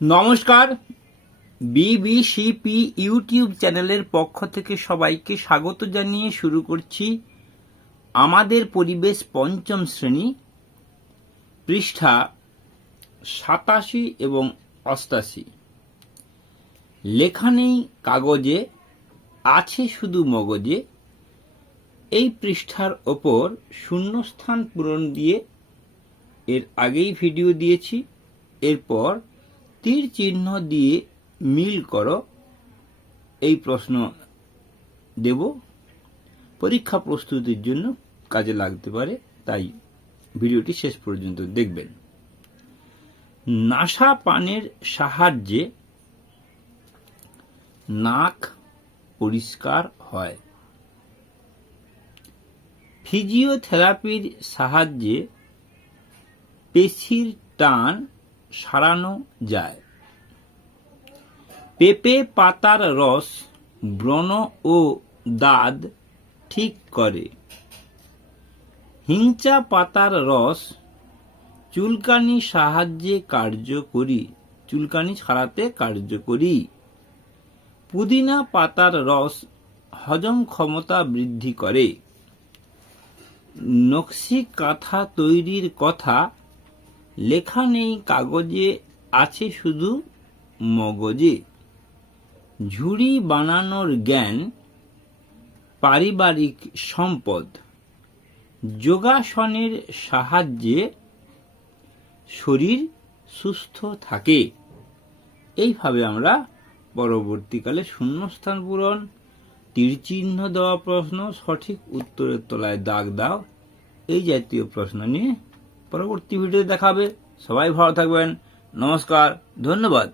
নমস্কার। বিবিসিপি ইউটিউব চ্যানেলের পক্ষ থেকে সবাইকে স্বাগত জানিয়ে শুরু করছি আমাদের পরিবেশ পঞ্চম শ্রেণি, পৃষ্ঠা সাতাশি এবং অষ্টাশি। লেখা নেই কাগজে, আছে শুধু মগজে। এই পৃষ্ঠার ওপর শূন্যস্থান পূরণ দিয়ে এর আগেই ভিডিও দিয়েছি। এরপর তীর চিহ্ন দিয়ে মিল করো, এই প্রশ্ন দেব। পরীক্ষা প্রস্তুতির জন্য কাজে লাগতে পারে, তাই ভিডিওটি শেষ পর্যন্ত দেখবেন। নাসা পানের সাহায্যে নাক পরিষ্কার হয়। ফিজিওথেরাপির সাহায্যে পেশির টান সারানো যায়। পেঁপে পাতার রস, ব্রণ ও দাঁত ঠিক করে। হিংচা পাতার রস, চুলকানি সাহায্যে কার্যকরী, চুলকানি ছাড়াতে কার্যকরী। পুদিনা পাতার রস, হজম ক্ষমতা বৃদ্ধি করে। নকশি কাঁথা তৈরির কথা লেখা নেই, কাগজে আছে শুধু মগজে। ঝুড়ি বানানোর জ্ঞান, পারিবারিক সম্পদ। যোগাসনের সাহায্যে শরীর সুস্থ থাকে। এইভাবে আমরা পরবর্তীকালে শূন্যস্থান পূরণ, তীরচিহ্ন দেওয়া প্রশ্ন, সঠিক উত্তরের তলায় দাগ দাও, এই জাতীয় প্রশ্ন নিয়ে পরবর্তী ভিডিওতে দেখাবে। সবাই ভালো থাকবেন। নমস্কার ধন্যবাদ।